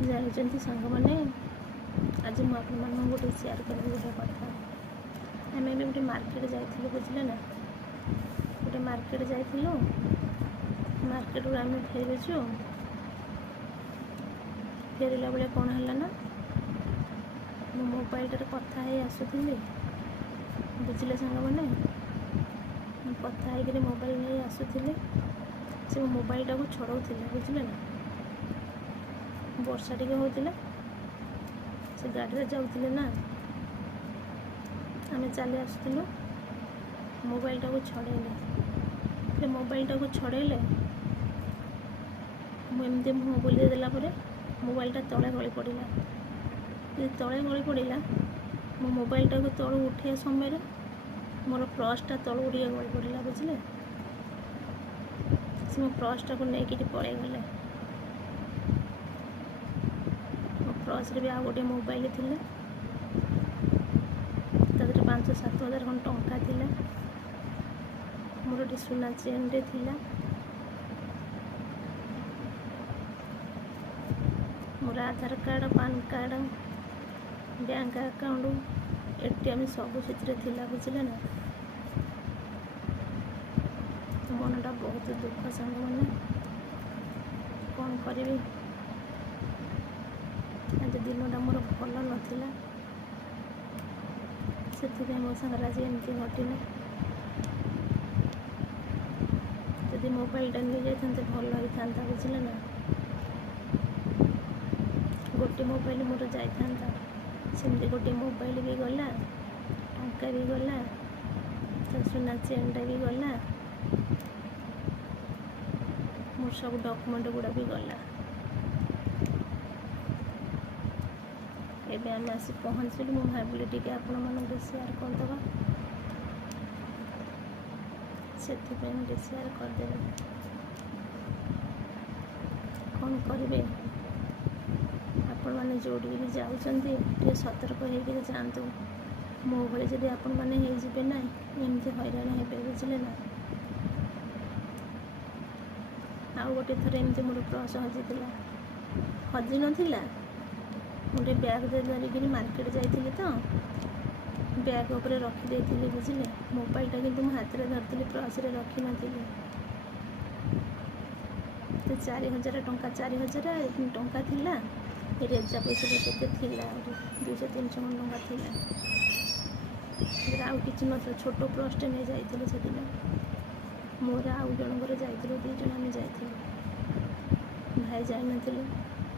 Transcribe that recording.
ଜାଣିଛନ୍ତି ସାଙ୍ଗମାନେ, ଆଜି ମୁଁ ଆପଣମାନଙ୍କୁ ଗୋଟେ ସେୟାର କରିବି ଗୋଟେ କଥା। ଆମେ ଏବେ ଗୋଟେ ମାର୍କେଟ ଯାଇଥିଲୁ, ବୁଝିଲେ ନା। ଗୋଟେ ମାର୍କେଟ ଯାଇଥିଲୁ, ମାର୍କେଟରୁ ଆମେ ଫେରୁଛୁ। ଫେରିଲା ବେଳେ କ'ଣ ହେଲା ନା, ମୁଁ ମୋବାଇଲରେ କଥା ହେଇ ଆସୁଥିଲି, ବୁଝିଲେ ସାଙ୍ଗମାନେ। ମୁଁ କଥା ହେଇକିରି ମୋବାଇଲ ନେଇ ଆସୁଥିଲି, ସେ ମୋ ମୋବାଇଲଟାକୁ ଛଡ଼ଉଥିଲେ, ବୁଝିଲେ ନା। ବର୍ଷା ଟିକେ ହେଉଥିଲା, ସେ ଗାଡ଼ିରେ ଯାଉଥିଲେ ନା, ଆମେ ଚାଲି ଆସୁଥିଲୁ, ମୋବାଇଲଟାକୁ ଛଡ଼େଇଲେ। ସେ ମୋବାଇଲଟାକୁ ଛଡ଼େଇଲେ, ମୁଁ ଏମିତି ମୁହଁ ବୁଲେଇ ଦେଲା ପରେ ମୋବାଇଲଟା ତଳେ ଗଳି ପଡ଼ିଲା। ଯଦି ତଳେ ଗଳି ପଡ଼ିଲା, ମୋ ମୋବାଇଲଟାକୁ ତଳୁ ଉଠାଇବା ସମୟରେ ମୋର ପର୍ସଟା ତଳକୁ ଟିକେ ଗଳି ପଡ଼ିଲା, ବୁଝିଲେ। ସେ ମୋ ପର୍ସଟାକୁ ନେଇକିରି ପଳେଇଗଲେ। ମୋ ପର୍ସରେ ବି ଆଉ ଗୋଟିଏ ମୋବାଇଲ ଥିଲା, ତା ଦେହରେ 5-7 ହଜାର ଖଣ୍ଡେ ଟଙ୍କା ଥିଲା। ମୋର ଗୋଟେ ସୁନା ଚେନ୍ଟେ ଥିଲା। ମୋର Aadhaar card, PAN card, bank account, ATM ସବୁ ସେଥିରେ ଥିଲା, ବୁଝିଲେ ନା। ମନଟା ବହୁତ ଦୁଃଖ ସାଙ୍ଗମାନେ, କ'ଣ କରିବି। ଆଜି ଦିନଟା ମୋର ଭଲ ନଥିଲା, ସେଥିପାଇଁ ମୋ ସାଙ୍ଗରେ ଆଜି ଏମିତି ଘଟିଲା। ଯଦି ମୋବାଇଲଟା ନେଇଯାଇଥାନ୍ତେ ଭଲ ହେଇଥାନ୍ତା, ବୁଝିଲେ ନା। ଗୋଟେ ମୋବାଇଲ ମୋର ଯାଇଥାନ୍ତା, ସେମିତି ଗୋଟେ ମୋବାଇଲ ବି ଗଲା, ଟଙ୍କା ବି ଗଲା, ତା ସୁନା ଚେନ୍ଟା ବି ଗଲା, ମୋର ସବୁ ଡକୁମେଣ୍ଟ ଗୁଡ଼ା ବି ଗଲା। ଏବେ ଆମେ ଆସି ପହଞ୍ଚିଲୁ, ମୁଁ ଭାବିଲି ଟିକେ ଆପଣମାନଙ୍କୁ ସେୟାର କରିଦେବା, ସେଥିପାଇଁ ମୁଁ ଟିକେ ସେୟାର କରିଦେବି। କ'ଣ କରିବେ, ଆପଣମାନେ ଯେଉଁଠିକି ବି ଯାଉଛନ୍ତି ଟିକେ ସତର୍କ ହେଇକିରି ଯାଆନ୍ତୁ। ମୋ ଭଳି ଯଦି ଆପଣମାନେ ହେଇଯିବେ ନା, ଏମିତି ହଇରାଣ ହେବେ, ବୁଝିଲେ ନା। ଆଉ ଗୋଟେ ଥର ଏମିତି ମୋର ପର୍ସ ହଜିଥିଲା। ହଜି ନଥିଲା, ମୁଁ ଗୋଟେ ବ୍ୟାଗ୍ ଧରିକିରି ମାର୍କେଟ ଯାଇଥିଲି ତ, ବ୍ୟାଗ୍ ଉପରେ ରଖିଦେଇଥିଲି, ବୁଝିଲେ। ମୋବାଇଲଟା କିନ୍ତୁ ମୁଁ ହାତରେ ଧରିଥିଲି, ପର୍ସରେ ରଖିନଥିଲି। ସେ 4,000 ଟଙ୍କା, 4,000 ଟଙ୍କା ଥିଲା। ରେଜା ପଇସାରେ କେତେ ଥିଲା, ଆହୁରି 200-300 ଟଙ୍କା ଥିଲା। ଆଉ କିଛି ନଥିଲା, ଛୋଟ ପର୍ସଟେ ନେଇ ଯାଇଥିଲି ସେଦିନ। ମୋର ଆଉ ଜଣଙ୍କର ଯାଇଥିଲୁ, 2 ଜଣ ଆମେ ଯାଇଥିଲୁ, ଭାଇ ଯାଇନଥିଲୁ।